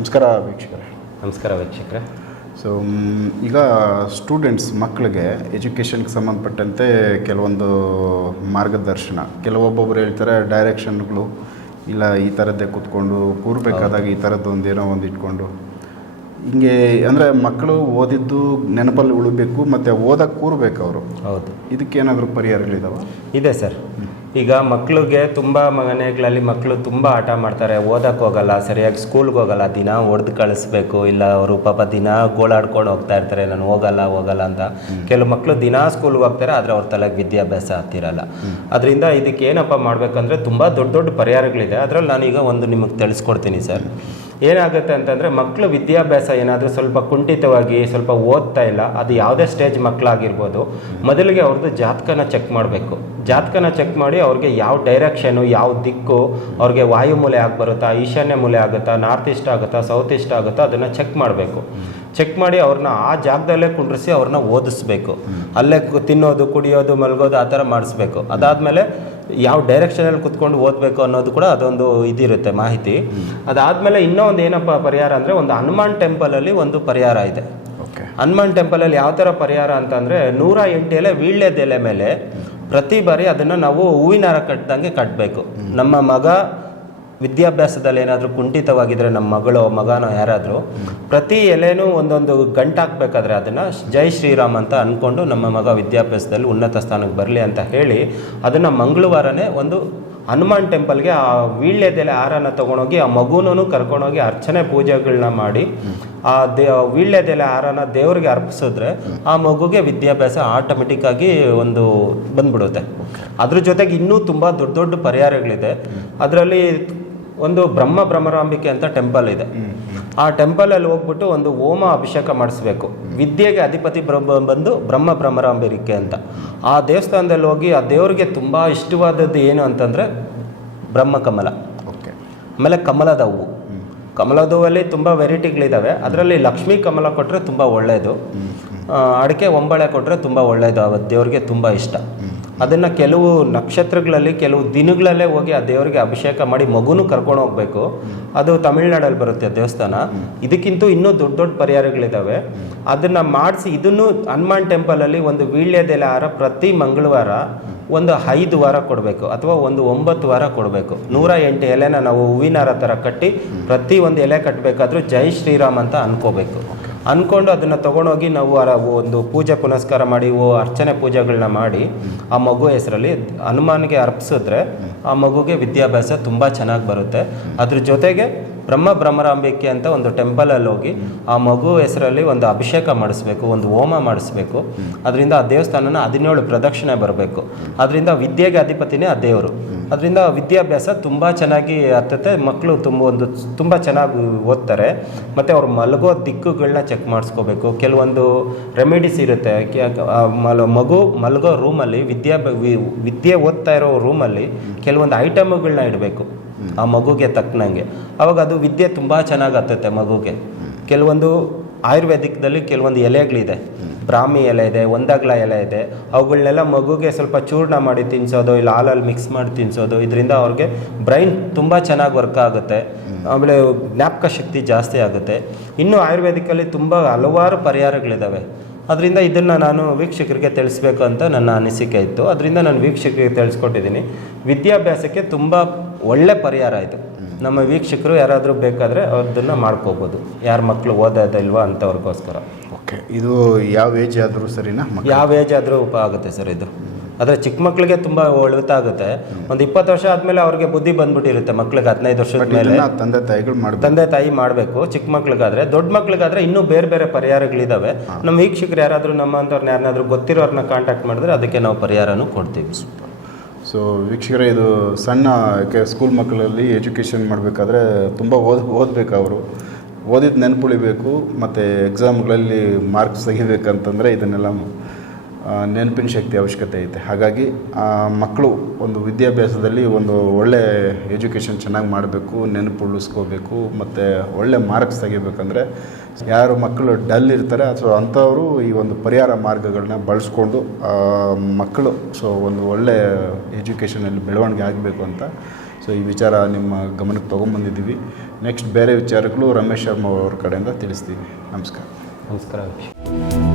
ನಮಸ್ಕಾರ ವೀಕ್ಷಕರೇ. ನಮಸ್ಕಾರ ವೀಕ್ಷಕರೇ. ಸೊ ಈಗ ಸ್ಟೂಡೆಂಟ್ಸ್ ಮಕ್ಕಳಿಗೆ ಎಜುಕೇಷನ್ಗೆ ಸಂಬಂಧಪಟ್ಟಂತೆ ಕೆಲವೊಂದು ಮಾರ್ಗದರ್ಶನ. ಕೆಲವೊಬ್ಬೊಬ್ಬರು ಹೇಳ್ತಾರೆ ಡೈರೆಕ್ಷನ್ಗಳು ಇಲ್ಲ ಈ ಥರದ್ದೇ ಕೂತ್ಕೊಂಡು ಕೂರಬೇಕಾದಾಗ ಈ ಥರದ್ದೊಂದು ಏನೋ ಒಂದು ಇಟ್ಕೊಂಡು. ಹಿಂಗೆ ಅಂದರೆ ಮಕ್ಕಳು ಓದಿದ್ದು ನೆನಪಲ್ಲಿ ಉಳಬೇಕು ಮತ್ತು ಓದಕ್ಕೆ ಕೂರ್ಬೇಕು ಅವರು. ಹೌದು. ಇದಕ್ಕೇನಾದರೂ ಪರಿಹಾರಗಳಿದಾವೆ? ಇದೆ ಸರ್. ಈಗ ಮಕ್ಕಳಿಗೆ ತುಂಬ ಮನೆಗಳಲ್ಲಿ ಮಕ್ಕಳು ತುಂಬ ಆಟ ಮಾಡ್ತಾರೆ. ಓದಕ್ಕೆ ಹೋಗಲ್ಲ ಸರಿಯಾಗಿ ಸ್ಕೂಲ್ಗೆ ಹೋಗಲ್ಲ ದಿನ ಹೊಡೆದು ಕಳಿಸ್ಬೇಕು ಇಲ್ಲ ಅವರು ಪಾಪ ದಿನ ಗೋಳಾಡ್ಕೊಂಡು ಹೋಗ್ತಾ ಇರ್ತಾರೆ ನಾನು ಹೋಗಲ್ಲ ಹೋಗಲ್ಲ ಅಂತ. ಕೆಲವು ಮಕ್ಕಳು ದಿನ ಸ್ಕೂಲ್ಗೆ ಹೋಗ್ತಾರೆ ಆದರೆ ಅವ್ರ ತಲೆಗೆ ವಿದ್ಯಾಭ್ಯಾಸ ಆಗ್ತಿರಲ್ಲ ಅದರಿಂದ ಇದಕ್ಕೆ ಏನಪ್ಪ ಮಾಡಬೇಕಂದ್ರೆ ತುಂಬ ದೊಡ್ಡ ದೊಡ್ಡ ಪರಿಹಾರಗಳಿದೆ. ಅದರಲ್ಲಿ ನಾನೀಗ ಒಂದು ನಿಮಗೆ ತಿಳಿಸ್ಕೊಡ್ತೀನಿ ಸರ್. ಏನಾಗುತ್ತೆ ಅಂತಂದರೆ ಮಕ್ಕಳು ವಿದ್ಯಾಭ್ಯಾಸ ಏನಾದರೂ ಸ್ವಲ್ಪ ಕುಂಠಿತವಾಗಿ ಸ್ವಲ್ಪ ಓದ್ತಾ ಇಲ್ಲ ಅದು ಯಾವುದೇ ಸ್ಟೇಜ್ ಮಕ್ಕಳಾಗಿರ್ಬೋದು ಮೊದಲಿಗೆ ಅವ್ರದ್ದು ಜಾತಕನ ಚೆಕ್ ಮಾಡಬೇಕು. ಜಾತಕನ ಚೆಕ್ ಮಾಡಿ ಅವ್ರಿಗೆ ಯಾವ ಡೈರೆಕ್ಷನು ಯಾವ ದಿಕ್ಕು ಅವ್ರಿಗೆ ವಾಯು ಮೂಲೆ ಆಗಿ ಬರುತ್ತಾ ಈಶಾನ್ಯ ಮೂಲೆ ಆಗುತ್ತಾ ನಾರ್ತ್ ಈಸ್ಟ್ ಆಗುತ್ತಾ ಸೌತ್ ಈಸ್ಟ್ ಆಗುತ್ತಾ ಅದನ್ನು ಚೆಕ್ ಮಾಡಬೇಕು. ಚೆಕ್ ಮಾಡಿ ಅವ್ರನ್ನ ಆ ಜಾಗದಲ್ಲೇ ಕುಂಡ್ರಿಸಿ ಅವ್ರನ್ನ ಓದಿಸ್ಬೇಕು. ಅಲ್ಲೇ ತಿನ್ನೋದು ಕುಡಿಯೋದು ಮಲಗೋದು ಆ ಥರ ಮಾಡಿಸ್ಬೇಕು. ಅದಾದಮೇಲೆ ಯಾವ ಡೈರೆಕ್ಷನಲ್ಲಿ ಕುತ್ಕೊಂಡು ಓದಬೇಕು ಅನ್ನೋದು ಕೂಡ ಅದೊಂದು ಇದಿರುತ್ತೆ ಮಾಹಿತಿ. ಅದಾದಮೇಲೆ ಇನ್ನೂ ಒಂದು ಏನಪ್ಪ ಪರಿಹಾರ ಅಂದರೆ ಒಂದು ಹನುಮಾನ್ ಟೆಂಪಲಲ್ಲಿ ಒಂದು ಪರಿಹಾರ ಇದೆ. ಹನುಮಾನ್ ಟೆಂಪಲಲ್ಲಿ ಯಾವ ಥರ ಪರಿಹಾರ ಅಂತಂದರೆ ನೂರ ಎಂಟು ಎಲೆ ವೀಳ್ಯದೆಲೆ ಮೇಲೆ ಪ್ರತಿ ಬಾರಿ ಅದನ್ನು ನಾವು ಹೂವಿನ ಹಾರ ಕಟ್ಟಿದಂಗೆ ಕಟ್ಟಬೇಕು ನಮ್ಮ ಮಗ ವಿದ್ಯಾಭ್ಯಾಸದಲ್ಲಿ ಏನಾದರೂ ಕುಂಠಿತವಾಗಿದ್ದರೆ ನಮ್ಮ ಮಗಳು, ಮಗನೋ ಯಾರಾದರೂ ಪ್ರತಿ ಎಲೆನೂ ಒಂದೊಂದು ಗಂಟು ಹಾಕ್ಬೇಕಾದ್ರೆ ಅದನ್ನು ಜೈ ಶ್ರೀರಾಮ್ ಅಂತ ಅಂದ್ಕೊಂಡು ನಮ್ಮ ಮಗ ವಿದ್ಯಾಭ್ಯಾಸದಲ್ಲಿ ಉನ್ನತ ಸ್ಥಾನಕ್ಕೆ ಬರಲಿ ಅಂತ ಹೇಳಿ ಅದನ್ನು ಮಂಗಳವಾರನೇ ಒಂದು ಹನುಮಾನ್ ಟೆಂಪಲ್ಗೆ ಆ ವೀಳ್ಯದೆಲೆ ಹಾರನ ತಗೊಂಡೋಗಿ, ಆ ಮಗುನೂ ಕರ್ಕೊಂಡೋಗಿ ಅರ್ಚನೆ ಪೂಜೆಗಳನ್ನ ಮಾಡಿ, ಆ ದೇ ವೀಳ್ಯದೆಲೆ ಹಾರನ ದೇವರಿಗೆ ಅರ್ಪಿಸಿದ್ರೆ ಆ ಮಗುಗೆ ವಿದ್ಯಾಭ್ಯಾಸ ಆಟೋಮೆಟಿಕ್ ಆಗಿ ಒಂದು ಬಂದ್ಬಿಡುತ್ತೆ. ಅದ್ರ ಜೊತೆಗೆ ಇನ್ನೂ ತುಂಬ ದೊಡ್ಡ ದೊಡ್ಡ ಪರಿಹಾರಗಳಿದೆ. ಅದರಲ್ಲಿ ಒಂದು ಬ್ರಹ್ಮ ಬ್ರಹ್ಮರಾಂಬಿಕೆ ಅಂತ ಟೆಂಪಲ್ ಇದೆ. ಆ ಟೆಂಪಲಲ್ಲಿ ಹೋಗ್ಬಿಟ್ಟು ಒಂದು ಹೋಮ ಅಭಿಷೇಕ ಮಾಡಿಸ್ಬೇಕು. ವಿದ್ಯೆಗೆ ಅಧಿಪತಿ ಬ್ರಹ್ಮ ಬಂದು ಬ್ರಹ್ಮ ಬ್ರಹ್ಮರಾಂಬರಿಕೆ ಅಂತ. ಆ ದೇವಸ್ಥಾನದಲ್ಲಿ ಹೋಗಿ ಆ ದೇವರಿಗೆ ತುಂಬ ಇಷ್ಟವಾದದ್ದು ಏನು ಅಂತಂದರೆ ಬ್ರಹ್ಮಕಮಲ ಓಕೆ. ಆಮೇಲೆ ಕಮಲದ ಹೂವು. ಕಮಲದ ಹೂವಲ್ಲಿ ತುಂಬ ವೆರೈಟಿಗಳಿದ್ದಾವೆ ಅದರಲ್ಲಿ ಲಕ್ಷ್ಮೀ ಕಮಲ ಕೊಟ್ಟರೆ ತುಂಬ ಒಳ್ಳೆಯದು ಅಡಿಕೆ ಒಂಬಳೆ ಕೊಟ್ಟರೆ ತುಂಬ ಒಳ್ಳೆಯದು ಅವತ್ತು ದೇವ್ರಿಗೆ ತುಂಬ ಇಷ್ಟ. ಅದನ್ನು ಕೆಲವು ನಕ್ಷತ್ರಗಳಲ್ಲಿ, ಕೆಲವು ದಿನಗಳಲ್ಲೇ ಹೋಗಿ ಆ ದೇವರಿಗೆ ಅಭಿಷೇಕ ಮಾಡಿ ಮಗುನೂ ಕರ್ಕೊಂಡು ಹೋಗಬೇಕು. ಅದು ತಮಿಳ್ನಾಡಲ್ಲಿ ಬರುತ್ತೆ ದೇವಸ್ಥಾನ. ಇದಕ್ಕಿಂತ ಇನ್ನೂ ದೊಡ್ಡ ದೊಡ್ಡ ಪರಿಹಾರಗಳಿದ್ದಾವೆ ಅದನ್ನು ಮಾಡಿಸಿ, ಇದನ್ನು ಹನುಮಾನ್ ಟೆಂಪಲಲ್ಲಿ ಒಂದು ವೀಳ್ಯದೆಲೆ ಹಾರ ಪ್ರತಿ ಮಂಗಳವಾರ ಒಂದು ಐದು ವಾರ ಕೊಡಬೇಕು ಅಥವಾ ಒಂದು ಒಂಬತ್ತು ವಾರ ಕೊಡಬೇಕು. ನೂರ ಎಂಟು ಎಲೆನ ನಾವು ಹೂವಿನ ಹಾರ ಥರ ಕಟ್ಟಿ ಪ್ರತಿ ಒಂದು ಎಲೆ ಕಟ್ಟಬೇಕಾದ್ರೂ ಜೈ ಶ್ರೀರಾಮ್ ಅಂತ ಅನ್ಕೋಬೇಕು. ಅಂದ್ಕೊಂಡು ಅದನ್ನು ತೊಗೊಂಡೋಗಿ ನಾವು ಒಂದು ಪೂಜೆ ಪುನಸ್ಕಾರ ಮಾಡಿ, ಓ ಅರ್ಚನೆ ಪೂಜೆಗಳನ್ನ ಮಾಡಿ, ಆ ಮಗು ಹೆಸರಲ್ಲಿ ಹನುಮಾನ್ಗೆ ಅರ್ಪಿಸಿದ್ರೆ ಆ ಮಗುಗೆ ವಿದ್ಯಾಭ್ಯಾಸ ತುಂಬ ಚೆನ್ನಾಗಿ ಬರುತ್ತೆ. ಅದ್ರ ಜೊತೆಗೆ ಬ್ರಹ್ಮ ಬ್ರಹ್ಮರಾಂಬಿಕೆ ಅಂತ ಒಂದು ಟೆಂಪಲಲ್ಲಿ ಹೋಗಿ ಆ ಮಗು ಹೆಸರಲ್ಲಿ ಒಂದು ಅಭಿಷೇಕ ಮಾಡಿಸ್ಬೇಕು, ಒಂದು ಹೋಮ ಮಾಡಿಸ್ಬೇಕು. ಅದರಿಂದ ಆ ದೇವಸ್ಥಾನನ ಹದಿನೇಳು ಪ್ರದಕ್ಷಿಣೆ ಬರಬೇಕು. ಅದರಿಂದ ವಿದ್ಯೆಗೆ ಅಧಿಪತಿನೇ ಆ ದೇವರು. ಅದರಿಂದ ವಿದ್ಯಾಭ್ಯಾಸ ತುಂಬ ಚೆನ್ನಾಗಿ ಆಗ್ತತೆ. ಮಕ್ಕಳು ತುಂಬ ಒಂದು ತುಂಬ ಚೆನ್ನಾಗಿ ಓದ್ತಾರೆ. ಮತ್ತು ಅವ್ರು ಮಲಗೋ ದಿಕ್ಕುಗಳನ್ನ ಚೆಕ್ ಮಾಡಿಸ್ಕೋಬೇಕು. ಕೆಲವೊಂದು ರೆಮಿಡೀಸ್ ಇರುತ್ತೆ. ಮಗು ಮಲಗೋ ರೂಮಲ್ಲಿ ವಿದ್ಯಾ ವಿದ್ಯೆ ಓದ್ತಾ ಇರೋ ರೂಮಲ್ಲಿ ಕೆಲವೊಂದು ಐಟಮ್ಗಳನ್ನ ಇಡಬೇಕು. ಆ ಮಗುಗೆ ತಕ್ಕನಂಗೆ. ಅವಾಗ ಅದು ವಿದ್ಯೆ ತುಂಬ ಚೆನ್ನಾಗಿ ಹತ್ತುತ್ತೆ ಮಗುಗೆ. ಕೆಲವೊಂದು ಆಯುರ್ವೇದಿಕ್ದಲ್ಲಿ ಕೆಲವೊಂದು ಎಲೆಗಳಿದೆ. ಬ್ರಾಹ್ಮಿ ಎಲೆ ಇದೆ, ಒಂದಾಗ್ಲ ಎಲೆ ಇದೆ. ಅವುಗಳನ್ನೆಲ್ಲ ಮಗುಗೆ ಸ್ವಲ್ಪ ಚೂರ್ಣ ಮಾಡಿ ತಿನ್ಸೋದು, ಇಲ್ಲ ಹಾಲಲ್ಲಿ ಮಿಕ್ಸ್ ಮಾಡಿ ತಿನ್ಸೋದು, ಇದರಿಂದ ಅವ್ರಿಗೆ ಬ್ರೈನ್ ತುಂಬ ಚೆನ್ನಾಗಿ ವರ್ಕ್ ಆಗುತ್ತೆ. ಆಮೇಲೆ ಜ್ಞಾಪಕ ಶಕ್ತಿ ಜಾಸ್ತಿ ಆಗುತ್ತೆ. ಇನ್ನು ಆಯುರ್ವೇದಿಕಲ್ಲಿ ತುಂಬ ಹಲವಾರು ಪರಿಹಾರಗಳಿದ್ದಾವೆ ಅದರಿಂದ ಇದನ್ನು ನಾನು ವೀಕ್ಷಕರಿಗೆ ತಿಳಿಸ್ಬೇಕು ಅಂತ ನನ್ನ ಅನಿಸಿಕೆ ಇತ್ತು. ಅದರಿಂದ ನಾನು ವೀಕ್ಷಕರಿಗೆ ತಿಳಿಸ್ಕೊಟ್ಟಿದ್ದೀನಿ. ವಿದ್ಯಾಭ್ಯಾಸಕ್ಕೆ ತುಂಬ ಒಳ್ಳೆ ಪರಿಹಾರ ಆಯಿತು ನಮ್ಮ ವೀಕ್ಷಕರು ಯಾರಾದರೂ ಬೇಕಾದರೆ ಅದನ್ನು ಮಾಡ್ಕೋಬೋದು. ಯಾರ ಮಕ್ಕಳು ಓದೋದಿಲ್ವಾ ಅಂಥವ್ರಿಗೋಸ್ಕರ ಓಕೆ. ಇದು ಯಾವ ಏಜ್ ಆದರೂ ಸರಿನಾ ಯಾವ ಏಜ್ ಆದರೂ ಉಪ ಆಗುತ್ತೆ ಸರ್ ಇದು. ಆದರೆ ಚಿಕ್ಕ ಮಕ್ಕಳಿಗೆ ತುಂಬ ಒಳಿತಾಗುತ್ತೆ ಒಂದು ಇಪ್ಪತ್ತು ವರ್ಷ ಆದಮೇಲೆ ಅವ್ರಿಗೆ ಬುದ್ಧಿ ಬಂದ್ಬಿಟ್ಟಿರುತ್ತೆ ಮಕ್ಳಿಗೆ ಹದಿನೈದು ವರ್ಷದ ಮೇಲೆ. ತಂದೆ ತಾಯಿಗಳು ಮಾಡಿ ತಂದೆ ತಾಯಿ ಮಾಡಬೇಕು ಚಿಕ್ಕ ಮಕ್ಳಿಗಾದ್ರೆ. ದೊಡ್ಡ ಮಕ್ಳಿಗಾದ್ರೆ ಇನ್ನೂ ಬೇರೆ ಬೇರೆ ಪರಿಹಾರಗಳಿದ್ದಾವೆ ನಮ್ಮ ವೀಕ್ಷಕರು ಯಾರಾದರೂ ನಮ್ಮ ಅಂಥವ್ರನ್ನ ಯಾರನ್ನಾದ್ರೂ ಗೊತ್ತಿರೋರ್ನ ಕಾಂಟ್ಯಾಕ್ಟ್ ಮಾಡಿದ್ರೆ ಅದಕ್ಕೆ ನಾವು ಪರಿಹಾರನೂ ಕೊಡ್ತೀವಿ. ಸೊ ವೀಕ್ಷಕರೇ ಇದು ಸಣ್ಣ ಸ್ಕೂಲ್ ಮಕ್ಕಳಲ್ಲಿ ಎಜುಕೇಷನ್ ಮಾಡಬೇಕಾದ್ರೆ ತುಂಬ ಓದ್ ಓದಬೇಕು ಅವರು. ಓದಿದ ನೆನಪುಳಿಬೇಕು ಮತ್ತು ಎಕ್ಸಾಮ್ಗಳಲ್ಲಿ ಮಾರ್ಕ್ಸ್ ತೆಗಿಬೇಕಂತಂದರೆ ಇದನ್ನೆಲ್ಲ ನೆನಪಿನ ಶಕ್ತಿ ಅವಶ್ಯಕತೆ ಐತೆ. ಹಾಗಾಗಿ ಮಕ್ಕಳು ಒಂದು ವಿದ್ಯಾಭ್ಯಾಸದಲ್ಲಿ ಒಂದು ಒಳ್ಳೆ ಎಜುಕೇಷನ್ ಚೆನ್ನಾಗಿ ಮಾಡಬೇಕು, ನೆನಪು ಉಳಿಸ್ಕೋಬೇಕು, ಮತ್ತು ಒಳ್ಳೆ ಮಾರ್ಕ್ಸ್ ತೆಗಿಬೇಕಂದ್ರೆ ಯಾರು ಮಕ್ಕಳು ಡಲ್ ಇರ್ತಾರೆ, ಸೊ ಅಂಥವರು ಈ ಒಂದು ಪರಿಹಾರ ಮಾರ್ಗಗಳನ್ನ ಬಳಸ್ಕೊಂಡು ಮಕ್ಕಳು, ಸೊ ಒಂದು ಒಳ್ಳೆ ಎಜುಕೇಷನಲ್ಲಿ ಬೆಳವಣಿಗೆ ಆಗಬೇಕು ಅಂತ, ಸೊ ಈ ವಿಚಾರ ನಿಮ್ಮ ಗಮನಕ್ಕೆ ತೊಗೊಂಬಂದಿದ್ದೀವಿ. ನೆಕ್ಸ್ಟ್ ಬೇರೆ ವಿಚಾರಗಳು ರಮೇಶ್ ಶರ್ಮಾ ಅವ್ರ ಕಡೆಯಿಂದ ತಿಳಿಸ್ತೀವಿ. ನಮಸ್ಕಾರ. ನಮಸ್ಕಾರ